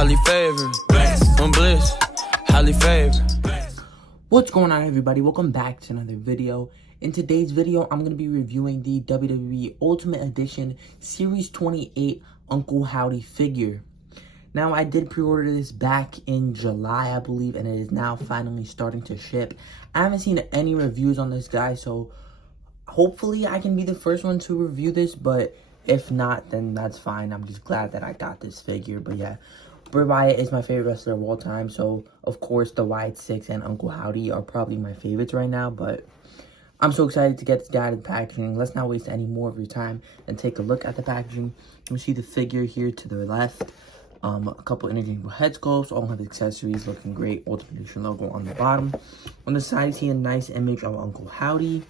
highly favored. I'm bliss, highly favored. What's going on, everybody? Welcome back to another video. In today's video, I'm going to be reviewing the WWE Ultimate Edition Series 28 Uncle Howdy figure. Now, I did pre-order this back in July, I believe, and it is now finally starting to ship. I haven't seen any reviews on this guy, so hopefully I can be the first one to review this, but if not, then that's fine. I'm just glad that I got this figure. But yeah, Bray Wyatt is my favorite wrestler of all time, so of course the Wyatt 6 and Uncle Howdy are probably my favorites right now, but I'm so excited to get this guy out of the packaging. Let's not waste any more of your time and take a look at the packaging. You see the figure here to the left. A couple interchangeable head sculpts, all have accessories looking great. Ultimate Edition logo on the bottom. On the side, you see a nice image of Uncle Howdy.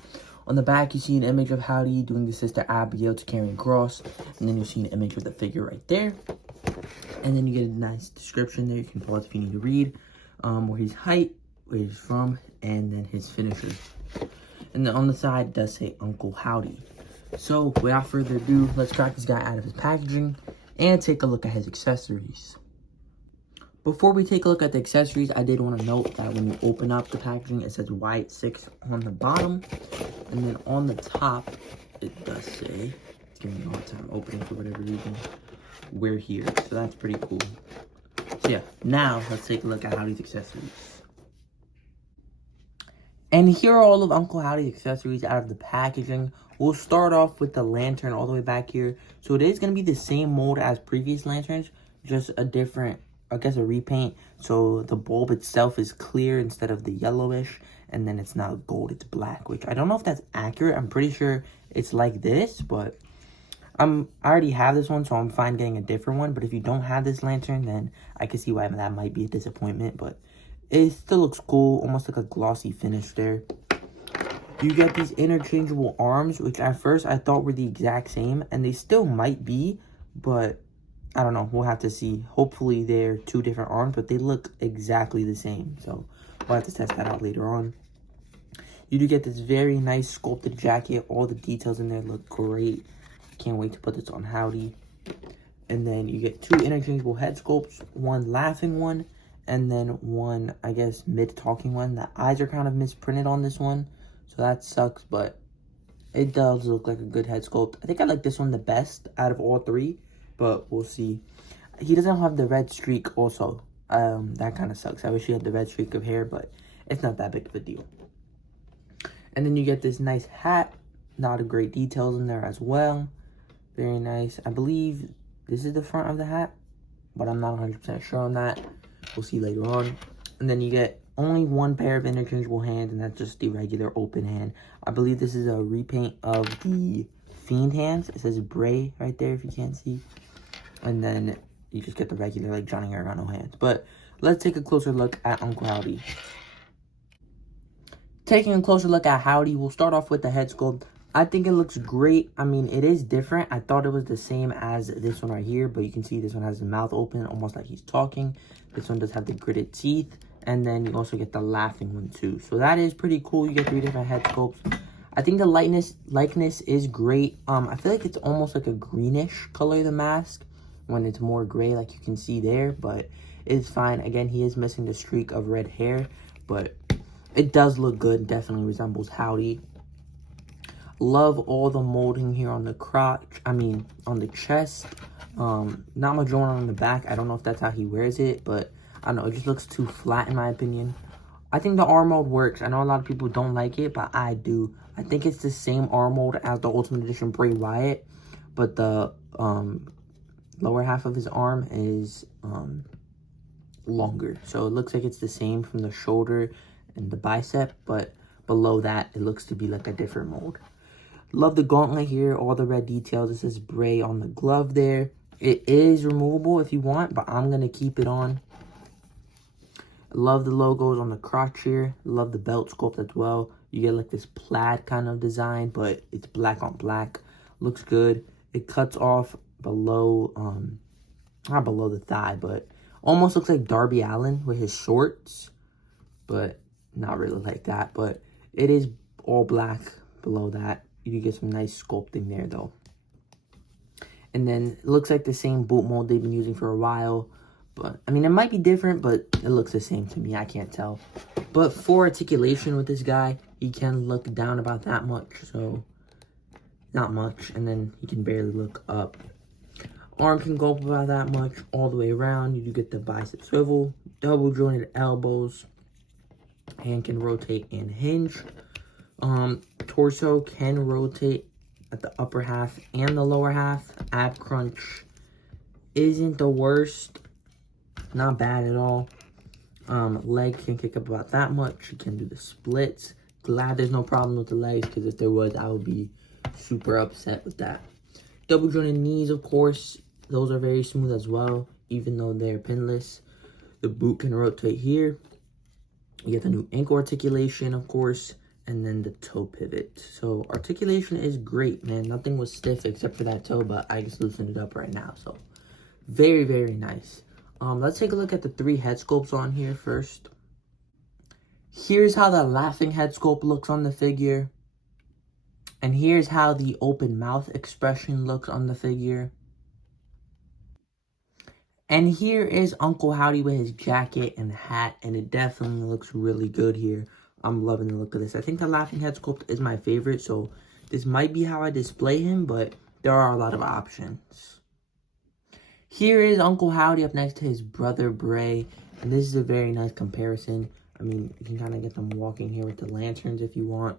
On the back, you see an image of Howdy doing the Sister Abigail to Karrion Kross. And then you see an image of the figure right there. And then you get a nice description there. You can pause if you need to read. Where his height, where he's from, and then his finisher. And then on the side, it does say Uncle Howdy. So, without further ado, let's crack this guy out of his packaging and take a look at his accessories. Before we take a look at the accessories, I did want to note that when you open up the packaging, it says Wyatt 6 on the bottom. And then on the top, it does say, it's giving me a hard time opening for whatever reason, we're here. So that's pretty cool. So yeah, now let's take a look at Howdy's accessories. And here are all of Uncle Howdy's accessories out of the packaging. We'll start off with the lantern all the way back here. So it is going to be the same mold as previous lanterns, just a different, I guess, a repaint. So the bulb itself is clear instead of the yellowish, and then it's not gold, it's black, which I don't know if that's accurate. I'm pretty sure it's like this, but I already have this one, so I'm fine getting a different one. But if you don't have this lantern, then I can see why that might be a disappointment, but it still looks cool, almost like a glossy finish there. You get these interchangeable arms, which at first I thought were the exact same, and they still might be, but I don't know, we'll have to see. Hopefully they're two different arms, but they look exactly the same, so we'll have to test that out later on. You do get this very nice sculpted jacket. All the details in there look great. Can't wait to put this on Howdy. And then you get two interchangeable head sculpts, one laughing one, and then one, I guess, mid-talking one. The eyes are kind of misprinted on this one, so that sucks, but it does look like a good head sculpt. I think I like this one the best out of all three, but we'll see. He doesn't have the red streak also. That kind of sucks. I wish he had the red streak of hair, but it's not that big of a deal. And then you get this nice hat. Not a great details in there as well. Very nice. I believe this is the front of the hat, but I'm not 100% sure on that. We'll see later on. And then you get only one pair of interchangeable hands, and that's just the regular open hand. I believe this is a repaint of the Fiend hands. It says Bray right there if you can't see. And then you just get the regular, like, Johnny Gargano hands. But let's take a closer look at Uncle Howdy. Taking a closer look at Howdy, we'll start off with the head sculpt. I think it looks great. I mean, it is different. I thought it was the same as this one right here, but you can see this one has the mouth open, almost like he's talking. This one does have the gritted teeth, and then you also get the laughing one too. So that is pretty cool. You get three different head sculpts. I think the likeness is great. I feel like it's almost like a greenish color, the mask, when it's more gray, like you can see there, but it's fine. Again, he is missing the streak of red hair, but it does look good. Definitely resembles Howdy. Love all the molding here on the crotch, on the chest. Not much going on the back. I don't know if that's how he wears it, but I don't know, it just looks too flat in my opinion. I think the arm mold works. I know a lot of people don't like it, but I do. I think it's the same arm mold as the Ultimate Edition Bray Wyatt, but the lower half of his arm is longer. So it looks like it's the same from the shoulder and the bicep, but below that, it looks to be like a different mold. Love the gauntlet here, all the red details. It says Bray on the glove there. It is removable if you want, but I'm going to keep it on. Love the logos on the crotch here. Love the belt sculpt as well. You get like this plaid kind of design, but it's black on black. Looks good. It cuts off below, not below the thigh, but almost looks like Darby Allin with his shorts, but not really like that. But it is all black below that. You get some nice sculpting there though. And then it looks like the same boot mold they've been using for a while, But, I mean, it might be different, but it looks the same to me. I can't tell. But for articulation with this guy, he can look down about that much. So, not much. And then he can barely look up. Arm can go up about that much all the way around. You do get the bicep swivel. Double jointed elbows. Hand can rotate and hinge. Torso can rotate at the upper half and the lower half. Ab crunch isn't the worst. Not bad at all. Leg can kick up about that much. You can do the splits. Glad there's no problem with the legs, because if there was, I would be super upset with that. Double jointed knees, of course. Those are very smooth as well, even though they're pinless. The boot can rotate here. You get the new ankle articulation, of course, and then the toe pivot. So articulation is great, man. Nothing was stiff except for that toe, but I just loosened it up right now. So very, very nice. Let's take a look at the 3 head sculpts on here first. Here's how the laughing head sculpt looks on the figure. And here's how the open mouth expression looks on the figure. And here is Uncle Howdy with his jacket and hat, and it definitely looks really good here. I'm loving the look of this. I think the laughing head sculpt is my favorite, so this might be how I display him, but there are a lot of options. Here is Uncle Howdy up next to his brother Bray, and this is a very nice comparison. I mean, you can kind of get them walking here with the lanterns if you want.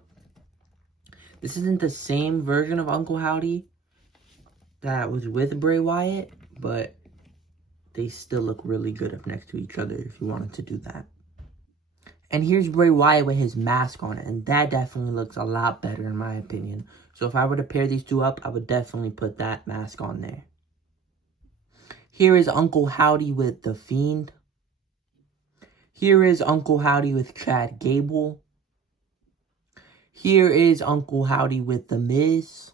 This isn't the same version of Uncle Howdy that was with Bray Wyatt, but they still look really good up next to each other if you wanted to do that. And here's Bray Wyatt with his mask on it, and that definitely looks a lot better in my opinion. So if I were to pair these two up, I would definitely put that mask on there. Here is Uncle Howdy with The Fiend. Here is Uncle Howdy with Chad Gable. Here is Uncle Howdy with The Miz.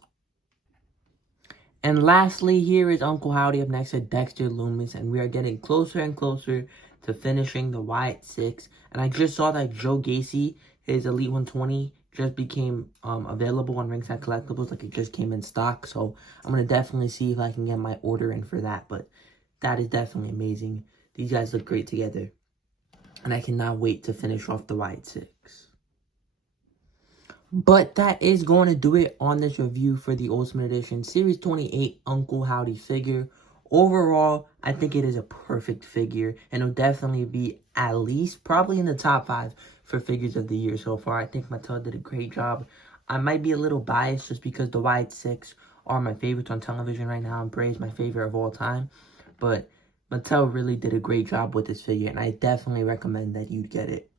And lastly, here is Uncle Howdy up next to Dexter Lumis, and we are getting closer and closer to finishing the Wyatt 6. And I just saw that Joe Gacy, his Elite 120, just became available on Ringside Collectibles. Like, it just came in stock, so I'm going to definitely see if I can get my order in for that. But that is definitely amazing. These guys look great together. And I cannot wait to finish off the Wyatt 6. But that is going to do it on this review for the Ultimate Edition Series 28 Uncle Howdy figure. Overall, I think it is a perfect figure, and it'll definitely be at least probably in the top 5 for figures of the year so far. I think Mattel did a great job. I might be a little biased just because the Wyatt 6 are my favorites on television right now, and Bray is my favorite of all time. But Mattel really did a great job with this figure, and I definitely recommend that you get it.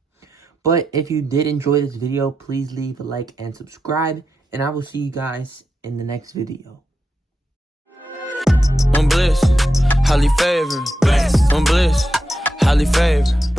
But if you did enjoy this video, please leave a like and subscribe, and I will see you guys in the next video. I'm bliss, highly favored. I'm bliss, highly favored.